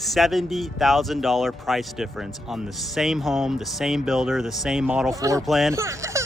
$70,000 price difference on the same home, the same builder, the same model floor plan,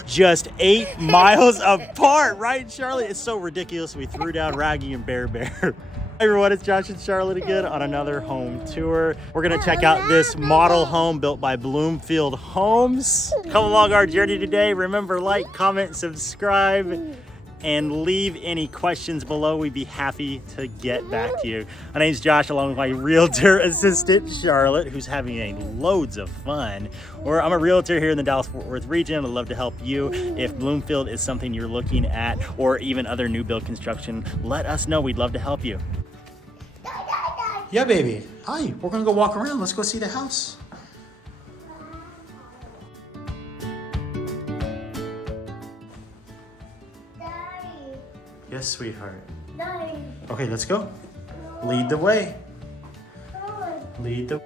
just 8 miles apart, right, Charlotte? It's so ridiculous. We threw down Raggy and Bear Bear. Hey everyone, it's Josh and Charlotte again on another home tour. We're gonna check out this model home built by Bloomfield Homes. Come along our journey today. Remember, like, comment, subscribe, and leave any questions below. We'd be happy to get back to you. My name's Josh, along with my realtor assistant, Charlotte, who's having loads of fun. I'm a realtor here in the Dallas-Fort Worth region. I'd love to help you. If Bloomfield is something you're looking at, or even other new build construction, let us know. We'd love to help you. Yeah, baby. Hi, we're gonna go walk around. Let's go see the house. Yes, sweetheart. Okay, let's go. Lead the way. Lead the...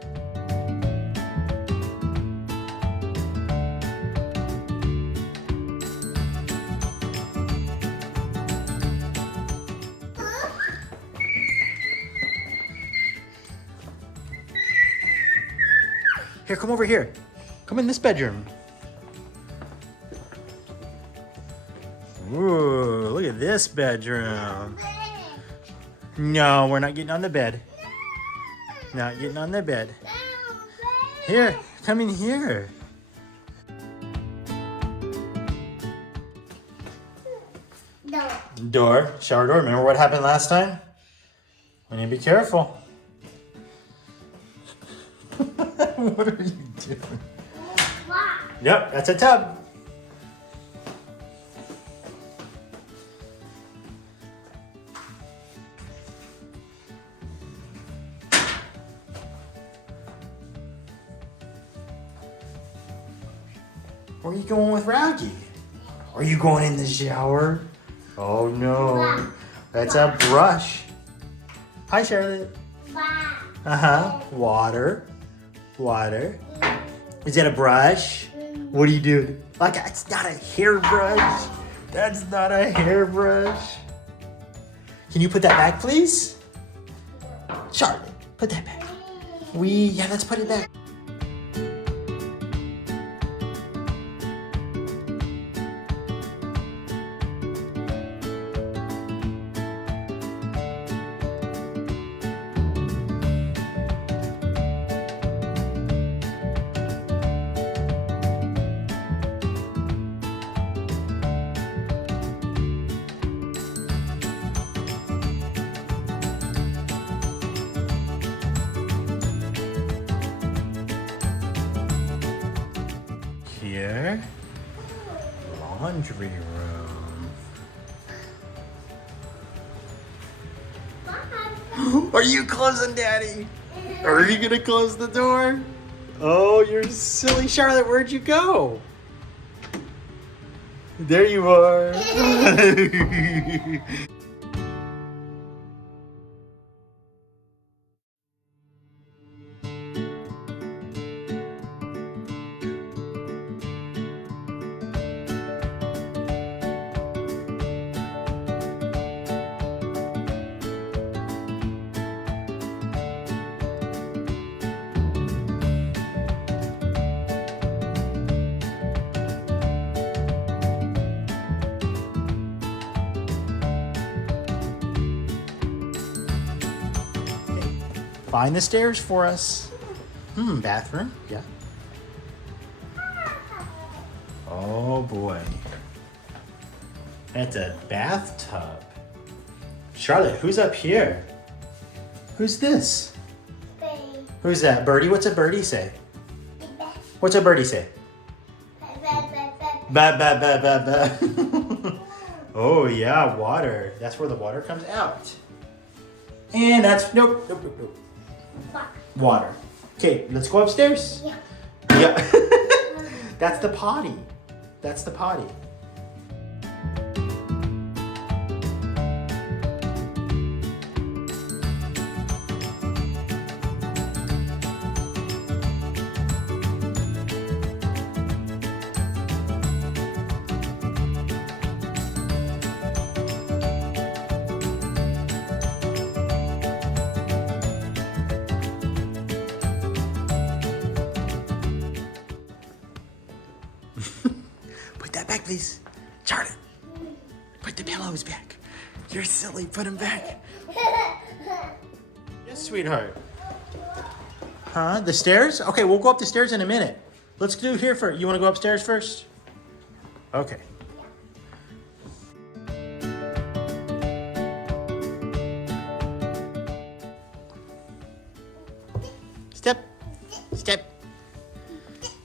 Here, come over here. Come in this bedroom. Ooh, look at this bedroom. No, we're not getting on the bed. Not getting on the bed. Here, come in here. Door, shower door. Remember what happened last time? We need to be careful. What are you doing? Yep, that's a tub. Where are you going with Raggy? Are you going in the shower? Oh no, that's a brush. Hi, Charlotte. Uh-huh, water. Water. Is that a brush? What do you do? Like, it's not a hairbrush. That's not a hairbrush. Can you put that back, please? Charlotte, put that back. Yeah, let's put it back. Here, laundry room. Are you closing, Daddy? Are you gonna close the door? Oh, you're silly, Charlotte. Where'd you go? There you are. Find the stairs for us. Bathroom, yeah. Oh boy. That's a bathtub. Charlotte, who's up here? Who's this? Birdie. Who's that? Birdie? What's a birdie say? What's a birdie say? Ba ba ba ba ba. Oh yeah, water. That's where the water comes out. And that's, nope. Water. Okay, let's go upstairs. Yeah. That's the potty. That's the potty. back, please. Charlotte, put the pillows back. You're silly. Put them back. Yes, sweetheart. Huh? The stairs? Okay, we'll go up the stairs in a minute. Let's do here first. You want to go upstairs first? Okay. Step. Step.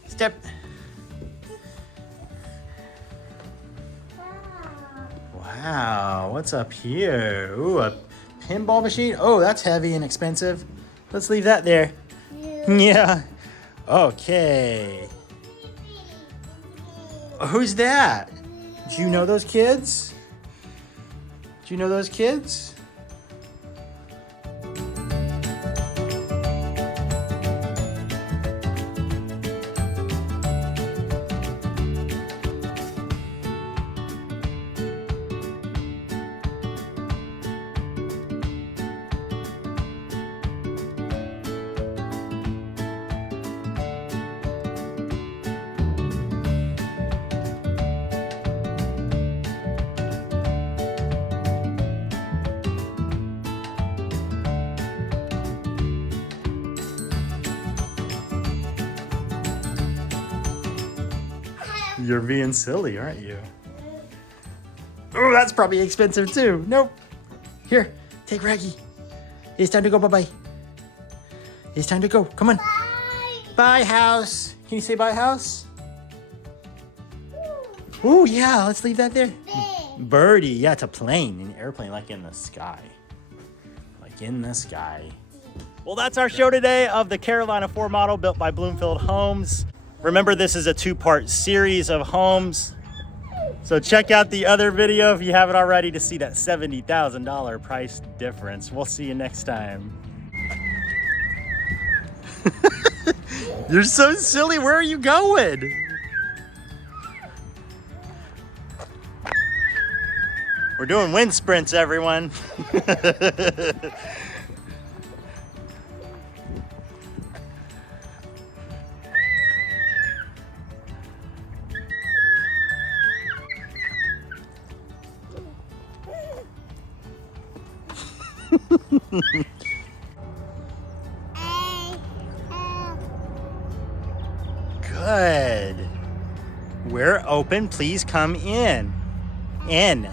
Step. Wow, what's up here? Ooh, a pinball machine. Oh, that's heavy and expensive. Let's leave that there. Yeah. Okay. Who's that? Do you know those kids? Do you know those kids? You're being silly, aren't you? Oh, that's probably expensive too. Nope. Here, take Raggy. It's time to go. Bye-bye. It's time to go. Come on. Bye. Bye, house. Can you say bye, house? Oh, yeah. Let's leave that there. Birdie. Yeah, it's a plane. An airplane, like in the sky. Like in the sky. Well, that's our show today of the Carolina 4 model built by Bloomfield Homes. Remember, this is a 2-part series of homes. So check out the other video if you haven't already to see that $70,000 price difference. We'll see you next time. You're so silly. Where are you going? We're doing wind sprints, everyone. Good. We're open. Please come in. In.